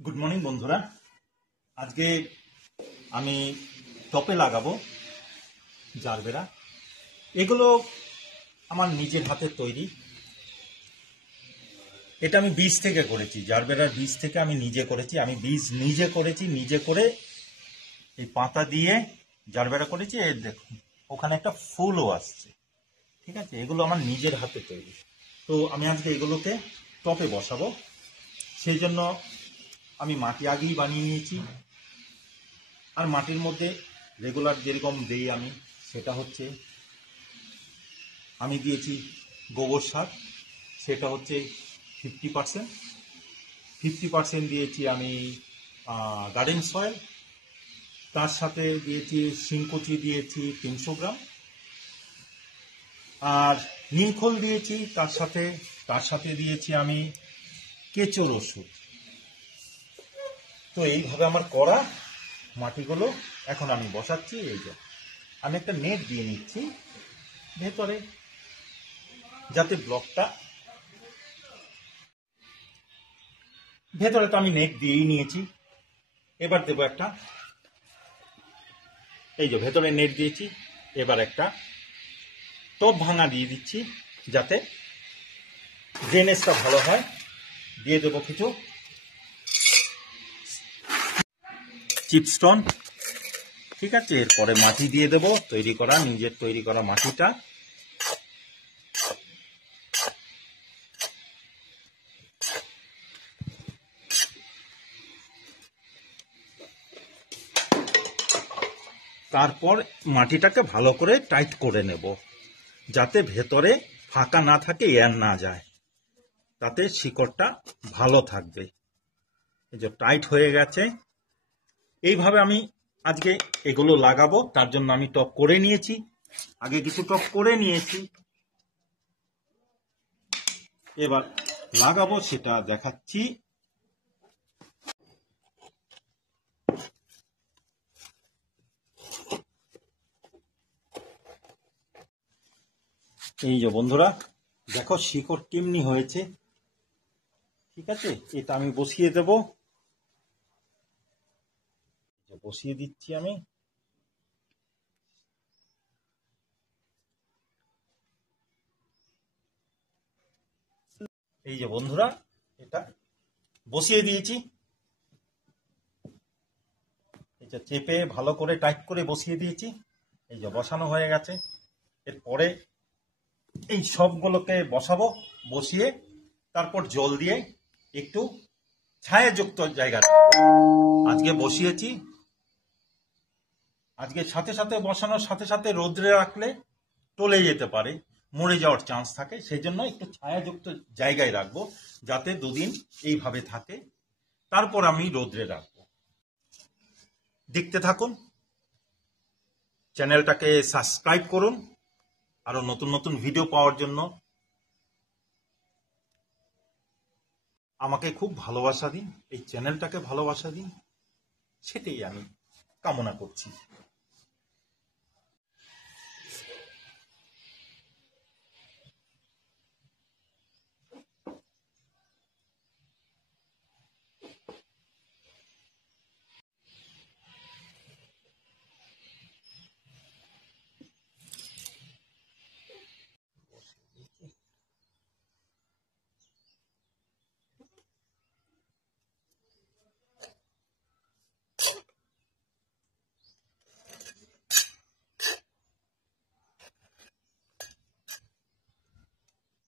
Good morning বন্ধুরা। আজকে আমি টপে লাগাবো জারবেরা। এগুলো আমার নিজের হাতে তৈরি। এটা আমি বীজ থেকে করেছি, জারবেরার বীজ থেকে আমি নিজে করেছি। আমি বীজ নিজে করেছি, নিজে করে এই পাতা দিয়ে জারবেরা করেছি। এই দেখুন, ওখানে একটা ফুলও আসছে। ঠিক আছে, এগুলো আমার নিজের হাতে তৈরি। তো আমি আজকে এগুলোকে টপে বসাবো। সেই জন্য আমি মাটি আগেই বানিয়ে নিয়েছি। আর মাটির মধ্যে রেগুলার যেরকম দিই আমি, সেটা হচ্ছে আমি দিয়েছি গোবর সার, সেটা হচ্ছে 50%। 50% দিয়েছি আমি গার্ডেন সয়েল, তার সাথে দিয়েছি শিংকুচি দিয়েছি 300 গ্রাম, আর নিমখোল দিয়েছি। তার সাথে দিয়েছি আমি কেঁচোর ওষুধ। তো এইভাবে আমার করা মাটিগুলো এখন আমি বসাচ্ছি। এই যে আমি একটা নেট দিয়ে নিচ্ছি ভেতরে, যাতে ব্লকটা ভেতরে, তো আমি নেট দিয়েই নিয়েছি। এবার দেবো একটা, এই যে ভেতরে নেট দিয়েছি। এবার একটা টপ ভাঙা দিয়ে দিচ্ছি যাতে ড্রেনেজটা ভালো হয়। দিয়ে দেবো কিছু চিপস্টোন। ঠিক আছে, এরপরে মাটি দিয়ে দেবো, নিজের তৈরি করা মাটিটা। তারপর মাটিটাকে ভালো করে টাইট করে নেব, যাতে ভেতরে ফাঁকা না থাকে, এয়ার না যায়, তাতে শিকড়টা ভালো থাকবে। এই যে টাইট হয়ে গেছে। এইভাবে আমি আজকে এগুলো লাগাবো। তার জন্য আমি টপ করে নিয়েছি, আগে কিছু টপ করে নিয়েছি। এবার লাগাবো, সেটা দেখাচ্ছি। এই যে বন্ধুরা, দেখো শিকড় কেমনি হয়েছে। ঠিক আছে, এটা আমি বসিয়ে দেব। বসিয়ে দিচ্ছি আমি। এই যে বন্ধুরা, এটা বসিয়ে দিয়েছি। এটা চেপে ভালো করে টাইট করে বসিয়ে দিয়েছি। এই যে বসানো হয়ে গেছে। এরপরে এই সবগুলোকে বসাবো। বসিয়ে তারপর জল দিয়ে একটু ছায়াযুক্ত জায়গাতে আজকে বসিয়েছি। আজকে সাথে সাথে বসানোর সাথে সাথে রোদ্রে রাখলে টলে যেতে পারে, মরে যাওয়ার চান্স থাকে। সেই জন্য একটু ছায়াযুক্ত জায়গায় রাখবো, যাতে দুদিন এইভাবে থাকে। তারপর আমি রোদ্রে রাখবো। দেখতে থাকুন, চ্যানেলটাকে সাবস্ক্রাইব করুন আরো নতুন নতুন ভিডিও পাওয়ার জন্য। আমাকে খুব ভালোবাসা দিন, এই চ্যানেলটাকে ভালোবাসা দিন, সেটাই আমি কামনা করছি।